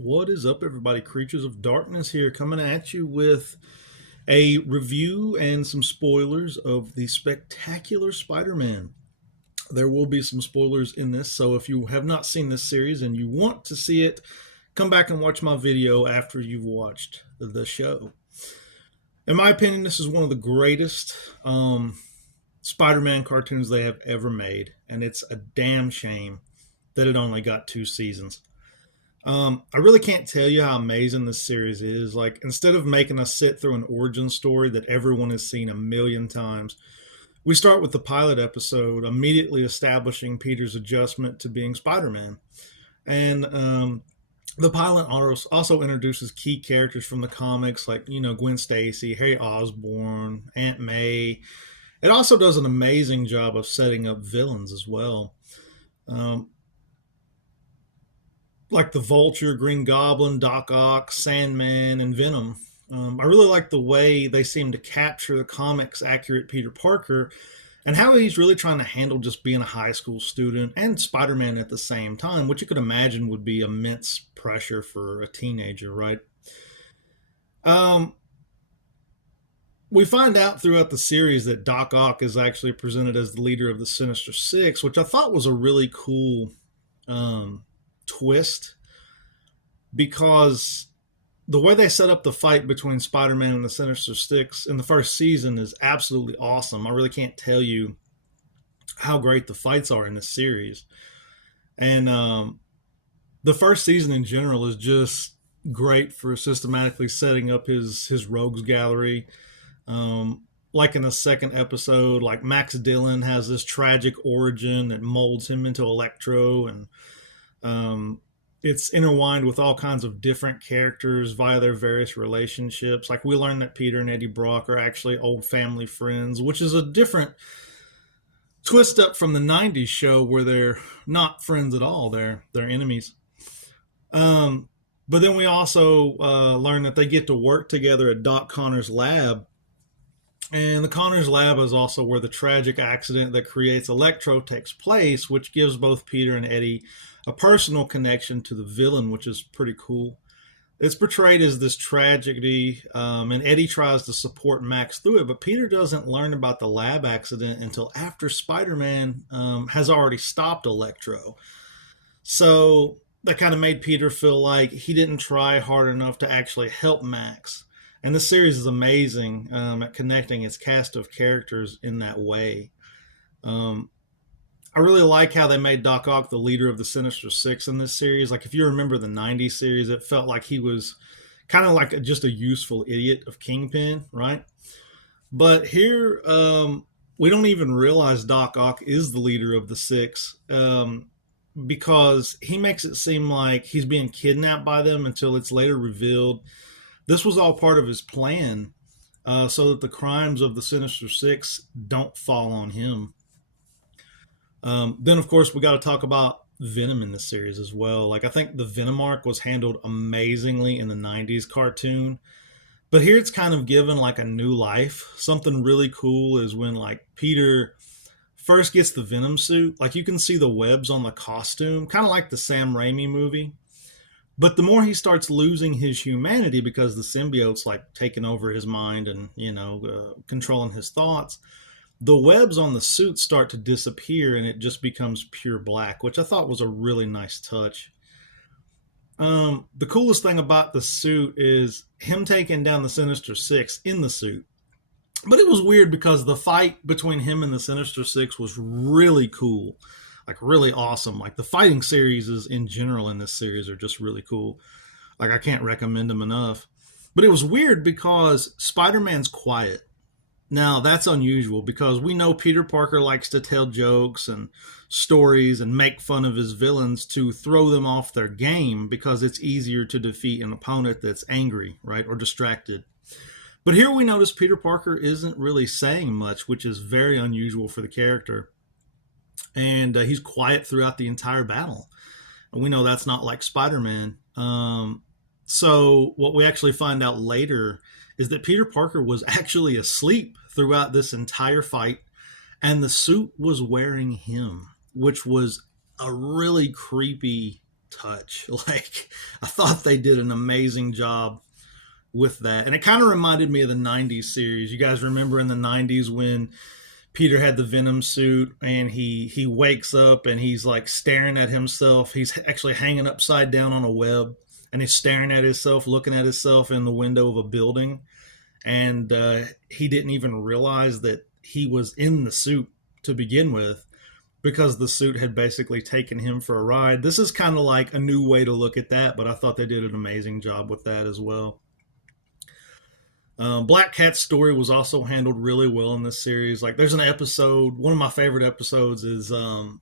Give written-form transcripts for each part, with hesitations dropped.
What is up, everybody? Creatures of Darkness here, coming at you with a review and some spoilers of the Spectacular Spider Man. There will be some spoilers in this, so if you have not seen this series and you want to see it, come back and watch my video after you've watched the show. In my opinion, this is one of the greatest Spider Man cartoons they have ever made, and it's a damn shame that it only got 2 seasons. I really can't tell you how amazing this series is. Like, instead of making us sit through an origin story that everyone has seen a million times, we start with the pilot episode, immediately establishing Peter's adjustment to being Spider Man. And the pilot also introduces key characters from the comics, like, Gwen Stacy, Harry Osborn, Aunt May. It also does an amazing job of setting up villains as well. Um, like the Vulture, Green Goblin, Doc Ock, Sandman, and Venom. I really like the way they seem to capture the comics accurate Peter Parker and how he's really trying to handle just being a high school student and Spider Man at the same time, which you could imagine would be immense pressure for a teenager, right? Um, we find out throughout the series that Doc Ock is actually presented as the leader of the Sinister Six, which I thought was a really cool twist because the way they set up the fight between Spider-Man and the Sinister Six in the first season is absolutely awesome. I really can't tell you how great the fights are in this series. And the first season in general is just great for systematically setting up his rogues gallery. Like in the second episode, like Max Dillon has this tragic origin that molds him into Electro, and it's intertwined with all kinds of different characters via their various relationships. Like, we learn that Peter and Eddie Brock are actually old family friends, which is a different twist up from the 90s show where they're not friends at all. They're enemies. But then we also learn that they get to work together at Doc Connor's lab. And the Connors lab is also where the tragic accident that creates Electro takes place, which gives both Peter and Eddie a personal connection to the villain, which is pretty cool. It's portrayed as this tragedy, and Eddie tries to support Max through it, but Peter doesn't learn about the lab accident until after Spider-Man has already stopped Electro. So that kind of made Peter feel like he didn't try hard enough to actually help Max. And this series is amazing at connecting its cast of characters in that way. I really like how they made Doc Ock the leader of the Sinister Six in this series. Like, if you remember the 90s series, it felt like he was kind of like just a useful idiot of Kingpin, right? But here, we don't even realize Doc Ock is the leader of the Six, because he makes it seem like he's being kidnapped by them until it's later revealed this was all part of his plan, so that the crimes of the Sinister Six don't fall on him. Then, of course, we got to talk about Venom in this series as well. Like, I think the Venom arc was handled amazingly in the 90s cartoon, but here it's kind of given like a new life. Something really cool is when, like, Peter first gets the Venom suit. Like, you can see the webs on the costume, kind of like the Sam Raimi movie. But the more he starts losing his humanity because the symbiote's like taking over his mind and, controlling his thoughts, the webs on the suit start to disappear and it just becomes pure black, which I thought was a really nice touch. The coolest thing about the suit is him taking down the Sinister Six in the suit. But it was weird because the fight between him and the Sinister Six was really cool. Like, really awesome. Like, the fighting series in general in this series are just really cool. Like, I can't recommend them enough. But it was weird because Spider-Man's quiet. Now, that's unusual because we know Peter Parker likes to tell jokes and stories and make fun of his villains to throw them off their game because it's easier to defeat an opponent that's angry, right, or distracted. But here we notice Peter Parker isn't really saying much, which is very unusual for the character. And he's quiet throughout the entire battle. And we know that's not like Spider-Man. So what we actually find out later is that Peter Parker was actually asleep throughout this entire fight, and the suit was wearing him, which was a really creepy touch. Like, I thought they did an amazing job with that. And it kind of reminded me of the 90s series. You guys remember in the 90s when Peter had the Venom suit and he wakes up and he's like staring at himself. He's actually hanging upside down on a web and he's staring at himself, looking at himself in the window of a building. And he didn't even realize that he was in the suit to begin with because the suit had basically taken him for a ride. This is kind of like a new way to look at that, but I thought they did an amazing job with that as well. Black Cat's story was also handled really well in this series. Like, there's an episode, one of my favorite episodes is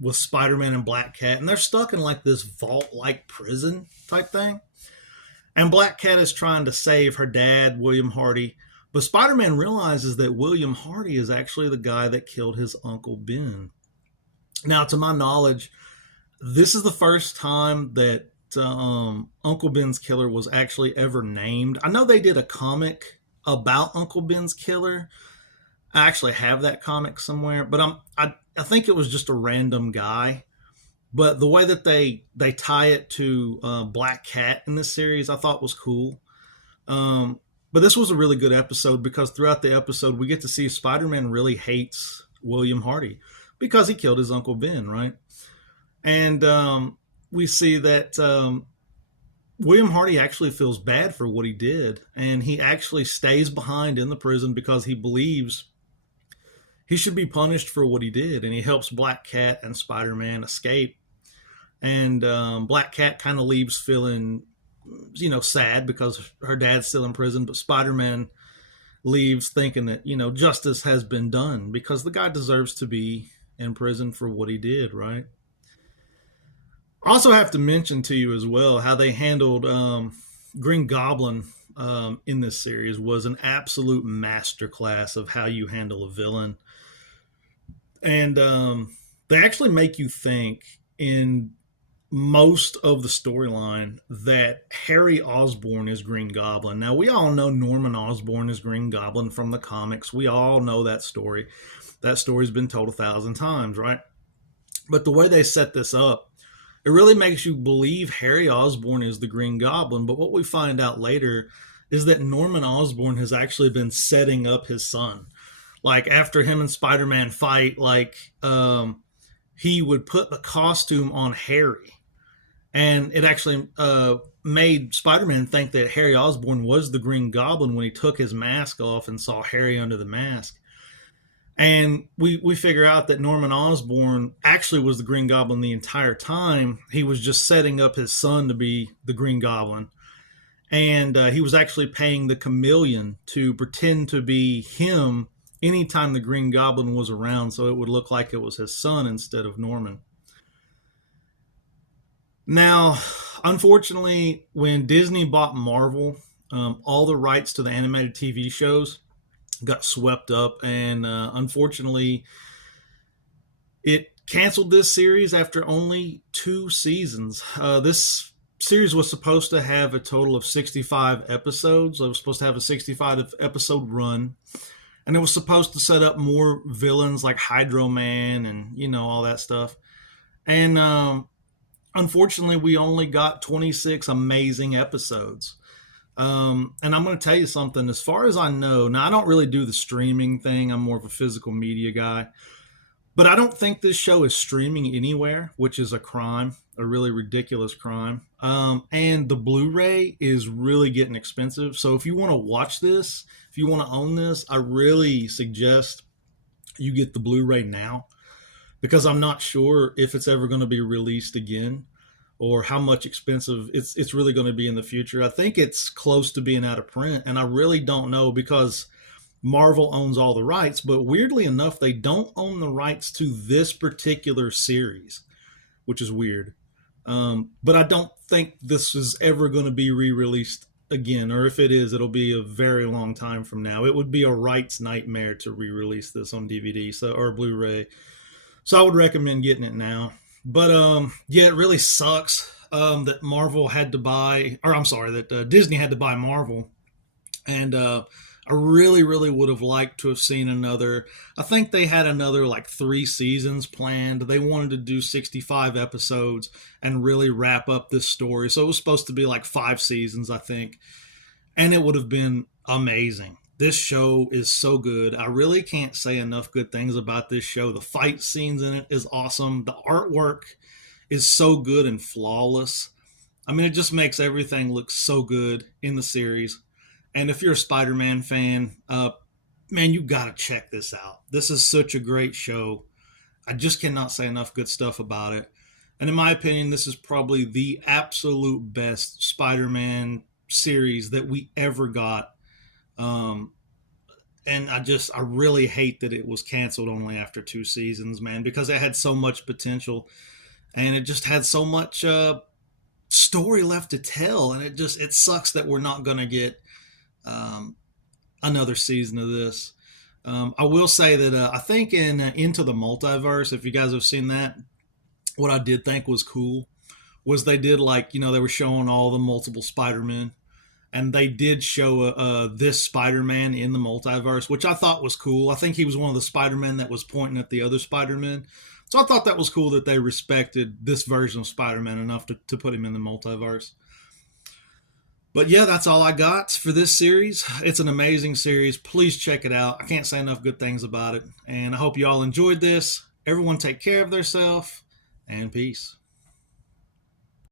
with Spider-Man and Black Cat, and they're stuck in like this vault-like prison type thing. And Black Cat is trying to save her dad, William Hardy, but Spider-Man realizes that William Hardy is actually the guy that killed his Uncle Ben. Now, to my knowledge, this is the first time that Uncle Ben's killer was actually ever named. I know they did a comic about Uncle Ben's killer. I actually have that comic somewhere, but I think it was just a random guy. But the way that they tie it to Black Cat in this series, I thought was cool. But this was a really good episode because throughout the episode, we get to see Spider-Man really hates William Hardy because he killed his Uncle Ben, right? And we see that William Hardy actually feels bad for what he did, and he actually stays behind in the prison because he believes he should be punished for what he did, and he helps Black Cat and Spider-Man escape. And Black Cat kind of leaves feeling, sad because her dad's still in prison, but Spider-Man leaves thinking that, justice has been done because the guy deserves to be in prison for what he did, right? I also have to mention to you as well how they handled Green Goblin in this series was an absolute masterclass of how you handle a villain. And they actually make you think in most of the storyline that Harry Osborn is Green Goblin. Now, we all know Norman Osborn is Green Goblin from the comics. We all know that story. That story's been told 1,000 times, right? But the way they set this up, it really makes you believe Harry Osborn is the Green Goblin. But what we find out later is that Norman Osborn has actually been setting up his son. Like, after him and Spider-Man fight, he would put the costume on Harry. And it actually made Spider-Man think that Harry Osborn was the Green Goblin when he took his mask off and saw Harry under the mask. And we figure out that Norman Osborn actually was the Green Goblin the entire time. He was just setting up his son to be the Green Goblin. And he was actually paying the Chameleon to pretend to be him anytime the Green Goblin was around, so it would look like it was his son instead of Norman. Now, unfortunately, when Disney bought Marvel, all the rights to the animated TV shows got swept up, and unfortunately, it canceled this series after only 2 seasons. This series was supposed to have a total of 65 episodes. It was supposed to have a 65 episode run, and it was supposed to set up more villains like Hydro Man and, all that stuff. And unfortunately, we only got 26 amazing episodes. And I'm going to tell you something. As far as I know, now I don't really do the streaming thing. I'm more of a physical media guy. But I don't think this show is streaming anywhere, which is a crime, a really ridiculous crime. And the Blu-ray is really getting expensive. So if you want to watch this, if you want to own this, I really suggest you get the Blu-ray now, because I'm not sure if it's ever going to be released again or how much expensive it's really going to be in the future. I think it's close to being out of print, and I really don't know because Marvel owns all the rights, but weirdly enough, they don't own the rights to this particular series, which is weird. But I don't think this is ever going to be re-released again, or if it is, it'll be a very long time from now. It would be a rights nightmare to re-release this on DVD or Blu-ray. So I would recommend getting it now. But it really sucks that Marvel had to buy, or I'm sorry, that Disney had to buy Marvel. And I I really, really would have liked to have seen another. I think they had another like 3 seasons planned. They wanted to do 65 episodes and really wrap up this story. So it was supposed to be like 5 seasons, I think. And it would have been amazing. This show is so good. I really can't say enough good things about this show. The fight scenes in it is awesome. The artwork is so good and flawless. I mean, it just makes everything look so good in the series. And if you're a Spider-Man fan, man, you got to check this out. This is such a great show. I just cannot say enough good stuff about it. And in my opinion, this is probably the absolute best Spider-Man series that we ever got. Um, and I really hate that it was canceled only after 2 seasons, man, because it had so much potential and it just had so much story left to tell. And it sucks that we're not going to get um, another season of this. I will say that I think in Into the Multiverse, if you guys have seen that, what I did think was cool was they did like, they were showing all the multiple Spider-Men, and they did show this Spider-Man in the multiverse, which I thought was cool. I think he was one of the Spider-Men that was pointing at the other Spider-Man. So I thought that was cool that they respected this version of Spider-Man enough to put him in the multiverse. But yeah, that's all I got for this series. It's an amazing series. Please check it out. I can't say enough good things about it. And I hope you all enjoyed this. Everyone take care of themselves, and peace.